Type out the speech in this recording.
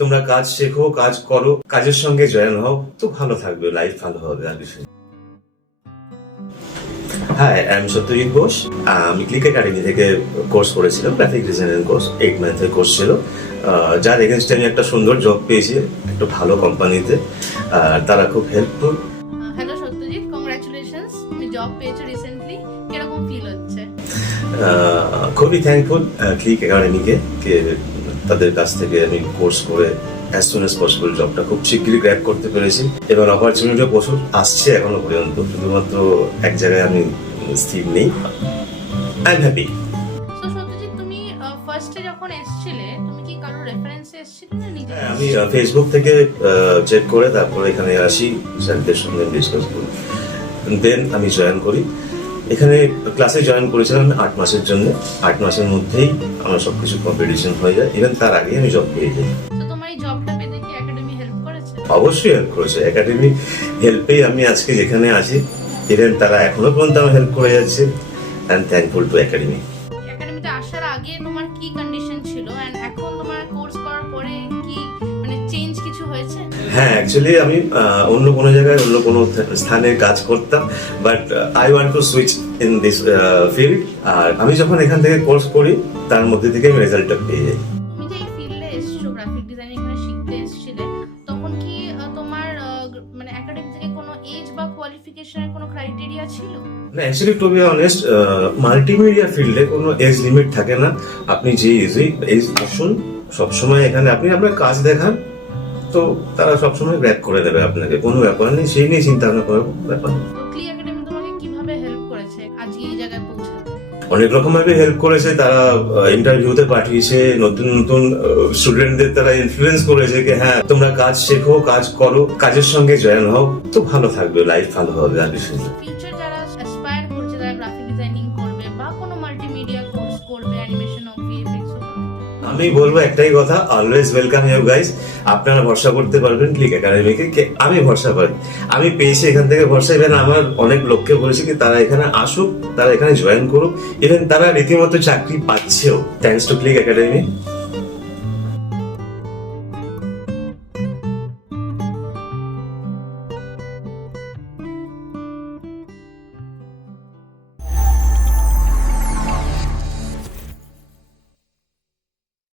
তোমরা কাজ শেখো, কাজ করো, কাজের সঙ্গে জয়েন হও, তো ভালো থাকবে, লাইফ ভালো হবে। আর কিছু hi, I am Satyajit Ghosh. আমি ক্লিক একাডেমি থেকে কোর্স করেছিলাম, গ্রাফিক ডিজাইনের কোর্স, 8 মান্থের কোর্স ছিল, যার এগেনস্টে আমি একটা সুন্দর জব পেয়েছি একটা ভালো কোম্পানিতে। তারা খুব হেল্পফুল। হ্যালো সত্যজিৎ, কংগ্রাচুলেশনস, তুমি জব পেয়েছো রিসেন্টলি, কিরকম ফিল হচ্ছে? খুবই থ্যাঙ্কফুল ক্লিক একাডেমিকে, তাদের কাছ থেকে আমি কোর্স করে অ্যাজ সুন অ্যাজ পসিবল জবটা খুব শিগগিরই গ্র্যাব করতে পেরেছি। এবার অপরচুনিটিও প্রচুর আসছে এখনো পর্যন্ত, শুধুমাত্র এক জায়গায় আমি স্থির নেই। I am happy. So Satyajit, তুমি ফার্স্টে যখন এসেছিলে, তুমি কি কারোর রেফারেন্সে এসেছিলে না নিজে? আমি ফেসবুক থেকে চেক করে তারপর এখানে আসি, স্যারদের সঙ্গে ডিসকাস করি, দেন আমি জয়েন করি। এখানে ক্লাসে জয়েন করেছিলাম 8 মাসের জন্য। 8 মাসের মধ্যেই আমার সবকিছু কম্পিটিশন হয়ে যায়, ইভেন তার আগেই আমি জব পেয়ে যাই। তো তোমার এই জবটা পেতে কি একাডেমি হেল্প করেছে? অবশ্যই হেল্প করেছে, একাডেমি হেল্পেই আমি আজকে যেখানে আছি। ইভেন তারা এখনো পর্যন্ত আমার হেল্প করে যাচ্ছে। I am thankful to academy. একাডেমিতে আসার আগে তোমার কি কন্ডিশন ছিল, এন্ড এখন তোমার কোর্স করার পরে কি মানে চেঞ্জ কিছু হয়েছে? হ্যাঁ, অ্যাকচুয়ালি আমি অন্য কোনো জায়গায় অন্য কোনো স্থানে কাজ করতাম, but I want to switch in this field. আর আমি যখন এখান থেকে কোর্স করি তার মধ্যে থেকে আমি রেজাল্টটা পেয়ে যাই। তুমি যে এই ফিল্ডে এসেছো, গ্রাফিক ডিজাইনিং এখানে শিখতে এসেছিলে, তখন কি তোমার মানে একাডেমি থেকে কোনো এজ বা কোয়ালিফিকেশনের কোনো ক্রাইটেরিয়া ছিল? না, actually to be honest, multimedia ফিল্ডে কোনো এজ লিমিট থাকে না। আপনি যে এজ আসুন, সবসময় এখানে আপনি আপনার কাজ দেখান, তো তারা সবসময় ব্যাক করে দেবে আপনাকে, কোনো ব্যাপার নেই, সেই নিয়ে চিন্তা ভাবনা করার ব্যাপার নেই। তো ক্লি একাডেমি তোমাকে কিভাবে হেল্প করেছে আজকে এই জায়গায় পৌঁছাতে? অনেক রকম ভাবে হেল্প করেছে। তারা ইন্টারভিউতে পাঠিয়েছে, নতুন নতুন স্টুডেন্টদের তারা ইনফ্লুয়েন্স করেছে যে হ্যাঁ তোমরা কাজ শেখো, কাজ করো, কাজের সঙ্গে জয়েন হও, তো ভালো থাকবে, লাইফ ভালো হবে। আর কিছু না। ফিউচার যারা অ্যাসপায়ার করছে, যারা গ্রাফিক ডিজাইনিং করবে বা কোনো মাল্টিমিডিয়া কোর্স করবে, অ্যানিমেশন হোক, ভিএফএক্স হোক, আমি বলবো একটাই কথা, অলওয়েজ ওয়েলকাম ইউ গাইস। আপনারা ভরসা করতে পারবেন ক্লিক একাডেমিকে, আমি ভরসা পাই, আমি পেয়েছি এখান থেকে ভরসা। ইভেন আমার অনেক লোককে বলেছি কি তারা এখানে আসুক, তারা এখানে জয়েন করুক, ইভেন তারা রীতিমতো চাকরি পাচ্ছেও থ্যাঙ্কস টু ক্লিক একাডেমি।